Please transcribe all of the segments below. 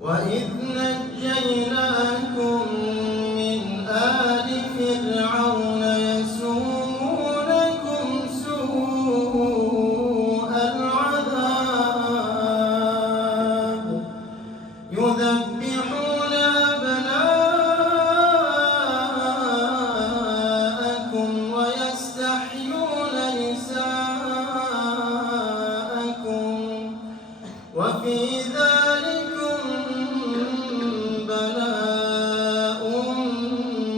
وإذ نجيناكم من آل فرعون يسومونكم سوء العذاب يذبحون أبناءكم ويستحيون نساءكم وفي ذلكم بلاء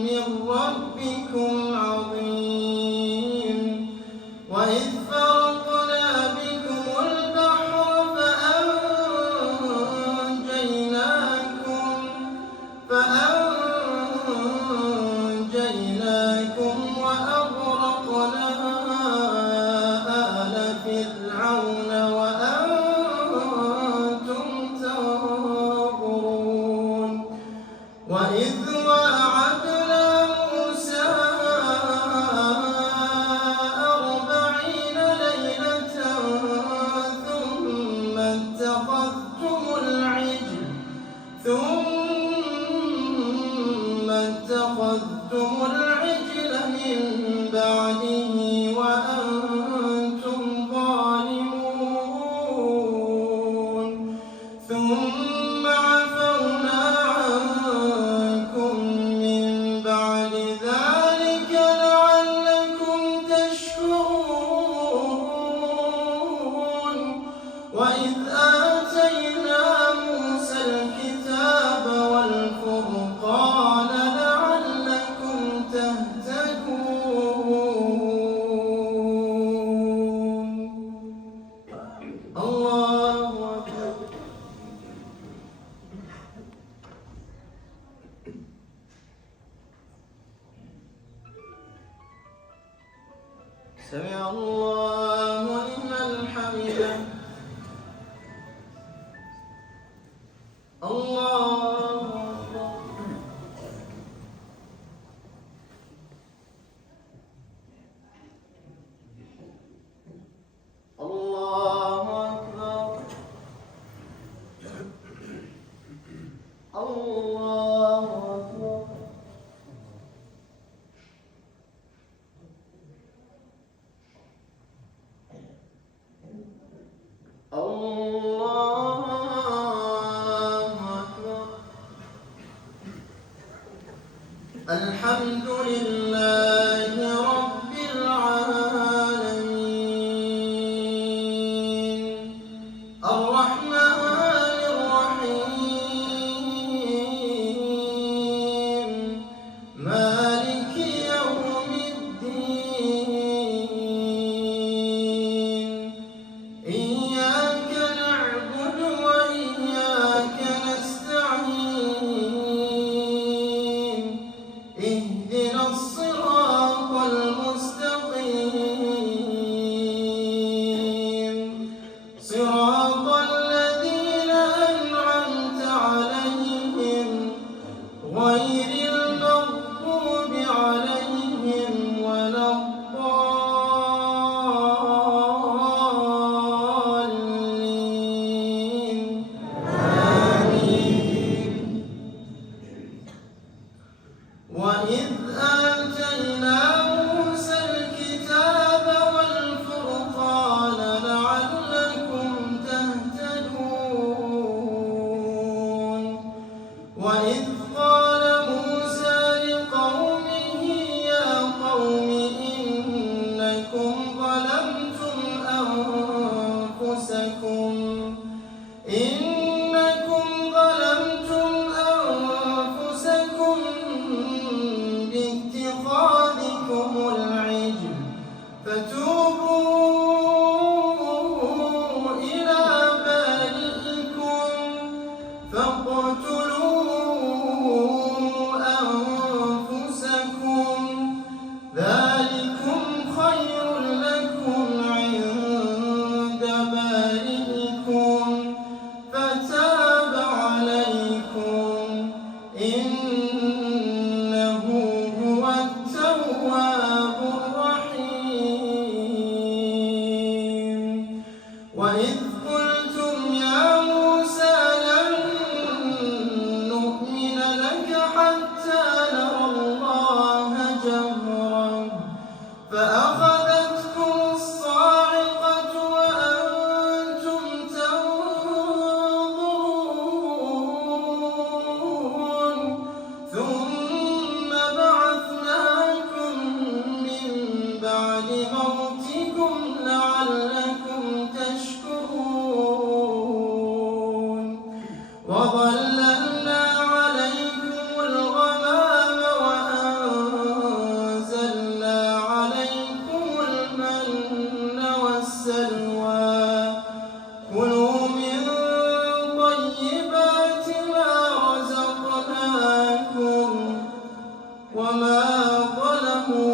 من ربكم عظيم. وإذ فرقنا بكم البحر فأنجيناكم وأغرقنا آل فرعون وأنتم تنظرون. وإذ واعدنا موسى 40 ليلة ثم اتخذتم العجل من بعده وأنتم ظالمون. ثم عفونا عنكم من بعد ذلك لعلكم تشكرون. وإذ آتينا موسى الكتاب والفرقان لعلكم تهتدون. الله أكبر. سمع الله لمن حمده. الله أكبر. الله أكبر. الله أكبر. الله أكبر. الحمد لله رب العالمين الرحمن الرحيم مالك يوم الدين إياك نعبد وإياك نستعين اهدنا الصراط المستقيم صراط الذين أنعمت عليهم غير المغضوب عليهم ولا الضالين. آمين. وإذ آتينا موسى الكتاب والفرقان لعلكم تهتدون. وإذ قال موسى لقومه يا قوم إنكم ظلمتم أنفسكم باتخاذكم العجل فتوبوا إلى بارئكم فاقتلوا وظللنا عليكم الغمام وأنزلنا عليكم المن والسلوى كلوا من طيبات ما رزقناكم وما ظلمونا